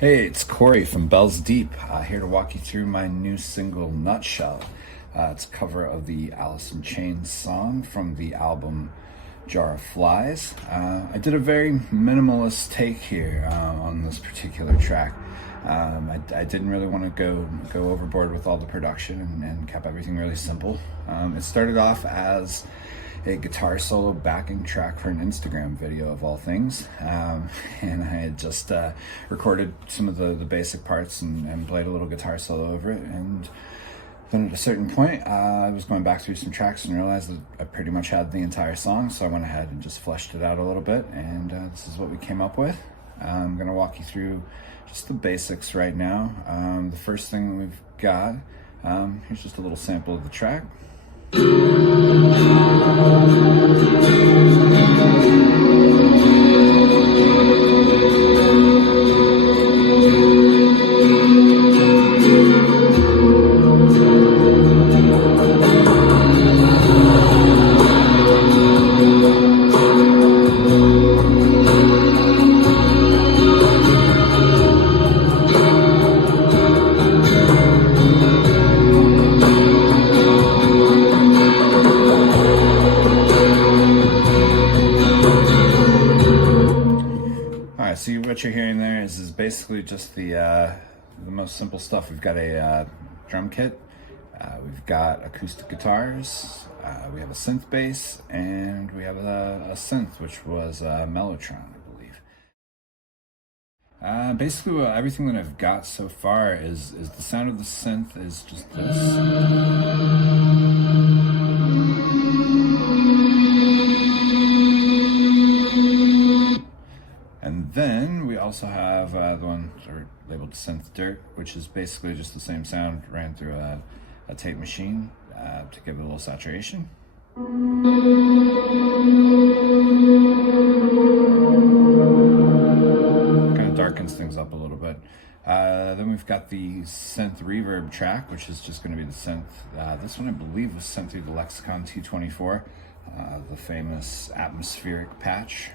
Hey, it's Corey from Bells Deep, here to walk you through my new single, Nutshell. It's a cover of the Alice in Chains song from the album Jar of Flies. I did a very minimalist take here on this particular track. I didn't really want to go overboard with all the production and kept everything really simple. It started off as a guitar solo backing track for an Instagram video of all things, and I had just recorded some of the basic parts and played a little guitar solo over it. And then at a certain point, I was going back through some tracks and realized that I pretty much had the entire song, so I went ahead and just fleshed it out a little bit, and this is what we came up with. I'm going to walk you through just the basics right now. The first thing we've got, here's just a little sample of the track. So what you're hearing there is basically just the most simple stuff. We've got a drum kit, we've got acoustic guitars, we have a synth bass, and we have a synth, which was Mellotron, I believe. Basically, everything that I've got so far is the sound of the synth is just this. And then we also have the one sort of labeled Synth Dirt, which is basically just the same sound ran through a tape machine to give it a little saturation. Kind of darkens things up a little bit. Then we've got the synth reverb track, which is just going to be the synth. This one I believe was sent through the Lexicon T24, the famous atmospheric patch.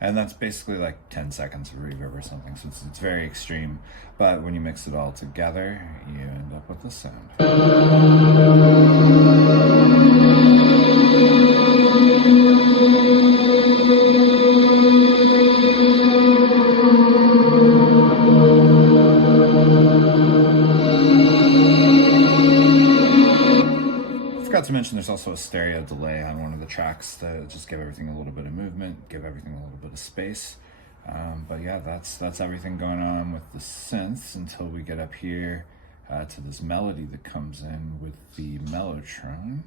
And that's basically like 10 seconds of reverb or something, so it's very extreme. But when you mix it all together, you end up with this sound. Forgot to mention there's also a stereo delay on one of the tracks to just give everything a little bit of movement, give everything a little bit of space. But yeah, that's everything going on with the synths until we get up here to this melody that comes in with the Mellotron.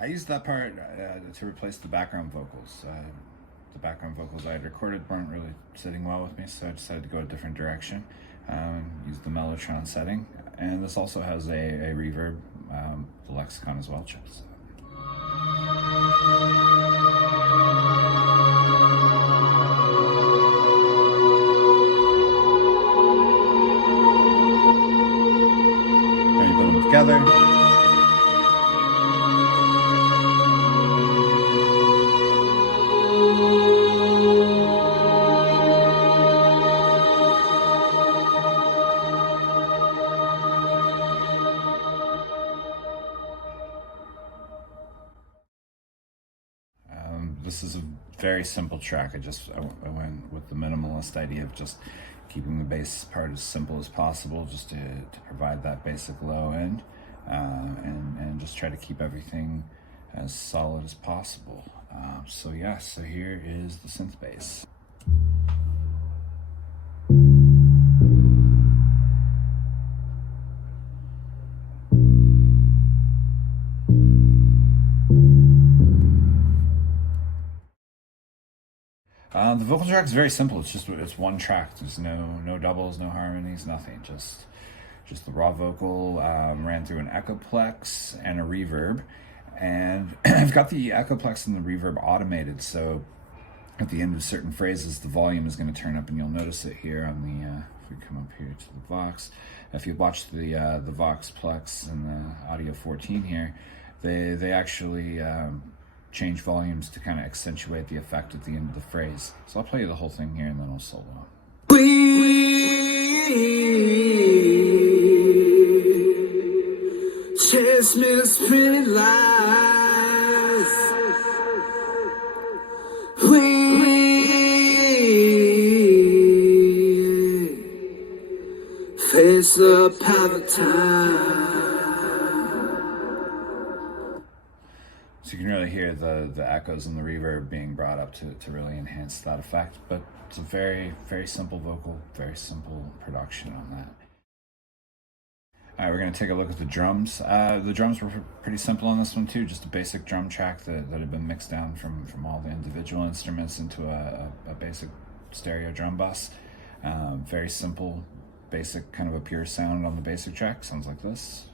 I used that part to replace the background vocals. The background vocals I had recorded weren't really sitting well with me, so I decided to go a different direction. Use the Mellotron setting, and this also has a reverb, the Lexicon as well. Check this out. There you put them together. This is a very simple track. I went with the minimalist idea of just keeping the bass part as simple as possible, just to provide that basic low end, and just try to keep everything as solid as possible. So here is the synth bass. The vocal track is very simple. It's one track. There's no doubles, no harmonies, nothing. Just the raw vocal, ran through an echoplex and a reverb. And I've got the echoplex and the reverb automated, so at the end of certain phrases, the volume is going to turn up, and you'll notice it here on the, if we come up here to the Vox. If you watch the Vox Plex and the Audio 14 here, they actually change volumes to kind of accentuate the effect at the end of the phrase. So I'll play you the whole thing here, and then I'll solo. Chase Miss Pretty Lies. We face the path of time. So you can really hear the echoes and the reverb being brought up to really enhance that effect. But it's a very, very simple vocal, very simple production on that. All right, we're going to take a look at the drums. The drums were pretty simple on this one too, just a basic drum track that had been mixed down from all the individual instruments into a basic stereo drum bus. Very simple, basic, kind of a pure sound on the basic track. Sounds like this.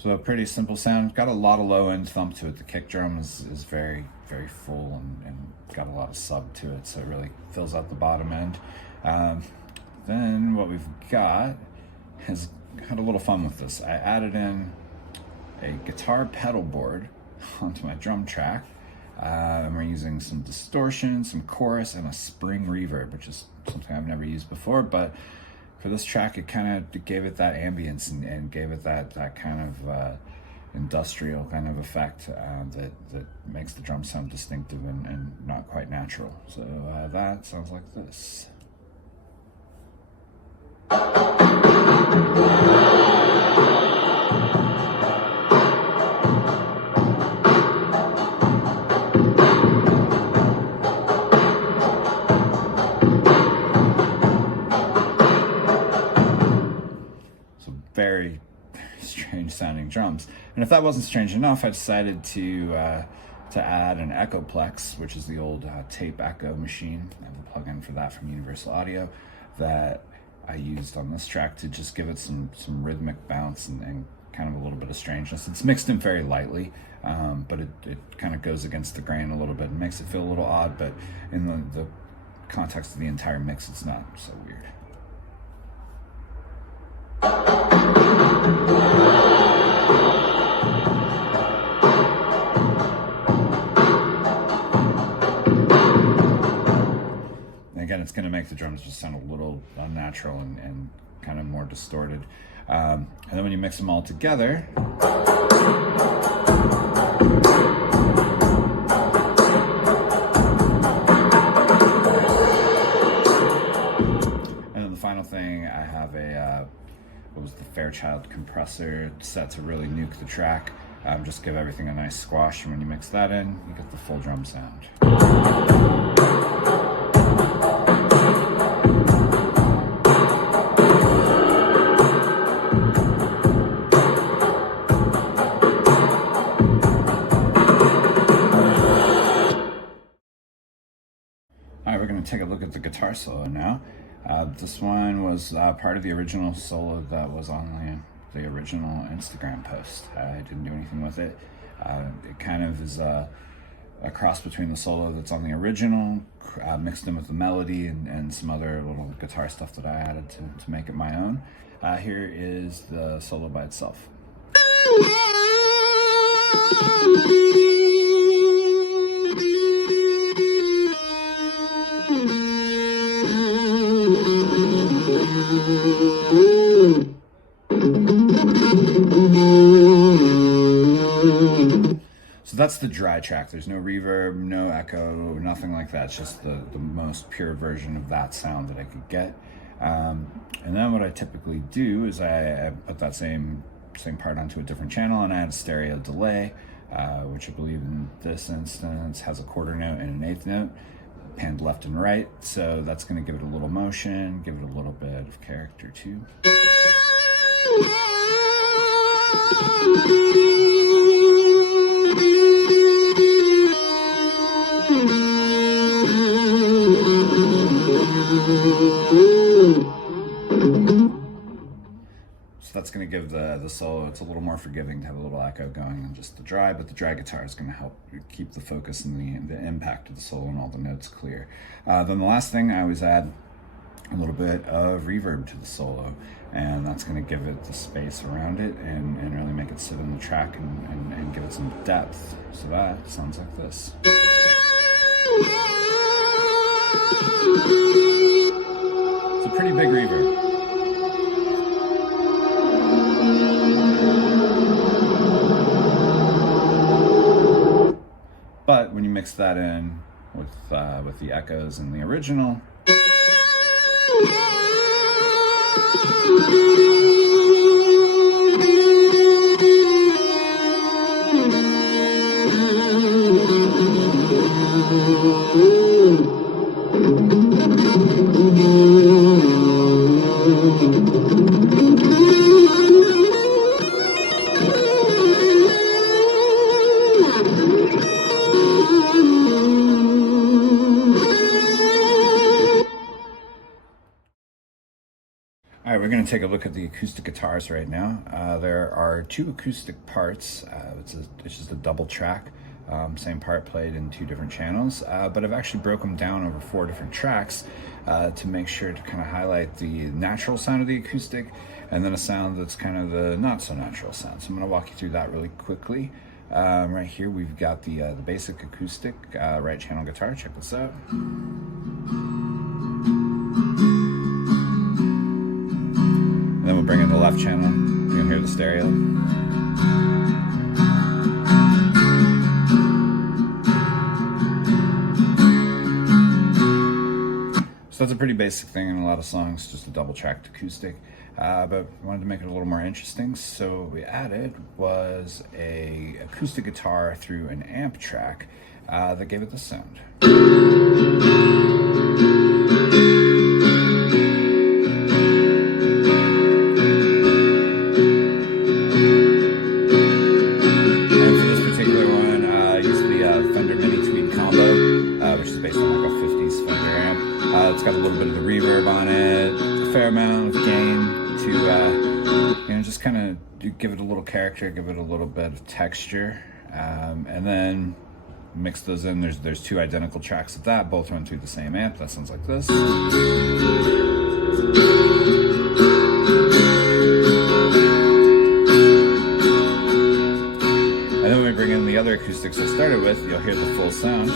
So a pretty simple sound. Got a lot of low end thump to it. The kick drum is very, very full and got a lot of sub to it, so it really fills out the bottom end. Then what we've got has had a little fun with this. I added in a guitar pedal board onto my drum track. And we're using some distortion, some chorus, and a spring reverb, which is something I've never used before, but for this track, it kind of gave it that ambience and gave it that kind of industrial kind of effect that makes the drum sound distinctive and not quite natural. So that sounds like this. Very strange sounding drums. And if that wasn't strange enough, I decided to add an Echoplex, which is the old tape echo machine. I have a plug-in for that from Universal Audio that I used on this track to just give it some rhythmic bounce and kind of a little bit of strangeness. It's mixed in very lightly, but it kind of goes against the grain a little bit and makes it feel a little odd, but in the context of the entire mix, it's not so weird. Again, it's going to make the drums just sound a little unnatural and kind of more distorted. And then when you mix them all together, and then the final thing, I have what was the Fairchild compressor set to really nuke the track. Just give everything a nice squash, and when you mix that in, you get the full drum sound. Alright, we're going to take a look at the guitar solo now. This one was part of the original solo that was on the original Instagram post. I didn't do anything with it. It kind of is a cross between the solo that's on the original, mixed in with the melody and some other little guitar stuff that I added to make it my own. Here is the solo by itself. So that's the dry track. There's no reverb, no echo, nothing like that. It's just the most pure version of that sound that I could get. And then what I typically do is I put that same part onto a different channel and I add a stereo delay which I believe in this instance has a quarter note and an eighth note, panned left and right. So that's going to give it a little motion, give it a little bit of character too. So that's going to give the solo, it's a little more forgiving to have a little echo going than just the dry, but the dry guitar is going to help keep the focus and the impact of the solo and all the notes clear. Then the last thing, I always add a little bit of reverb to the solo, and that's going to give it the space around it and really make it sit in the track and give it some depth. So that sounds like this. It's a pretty big reverb. But when you mix that in with the echoes and the original, all right, we're going to take a look at the acoustic guitars right now. There are two acoustic parts. It's just a double track, same part played in two different channels, but I've actually broke them down over 4 different tracks to make sure to kind of highlight the natural sound of the acoustic and then a sound that's kind of the not so natural sound. So I'm going to walk you through that really quickly. Right here we've got the basic acoustic right channel guitar. Check this out. Then we'll bring in the left channel. You can hear the stereo. So that's a pretty basic thing in a lot of songs, just a double-tracked acoustic. But we wanted to make it a little more interesting, so what we added was a acoustic guitar through an amp track that gave it this sound. It's got a little bit of the reverb on it, a fair amount of gain to, just kind of give it a little character, give it a little bit of texture, and then mix those in. There's 2 identical tracks of that, both run through the same amp. That sounds like this. And then when we bring in the other acoustics I started with, you'll hear the full sound.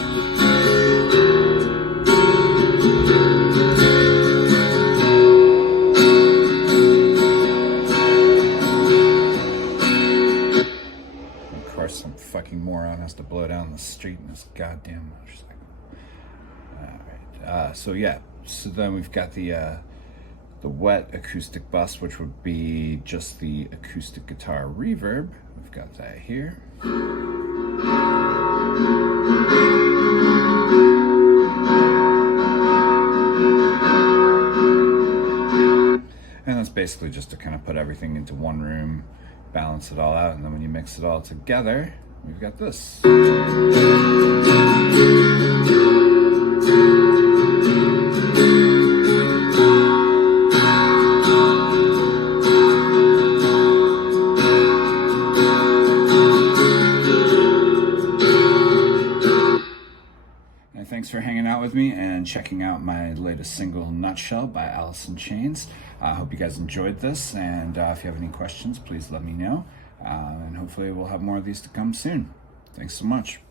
Some fucking moron has to blow down the street in this goddamn motorcycle. Alright, so yeah, so then we've got the wet acoustic bus, which would be just the acoustic guitar reverb. We've got that here. And that's basically just to kind of put everything into one room, balance it all out, and then when you mix it all together, we've got this. And thanks for hanging out with me and checking out my latest single, Nutshell by Alice in Chains. I hope you guys enjoyed this, and if you have any questions, please let me know. And hopefully we'll have more of these to come soon. Thanks so much.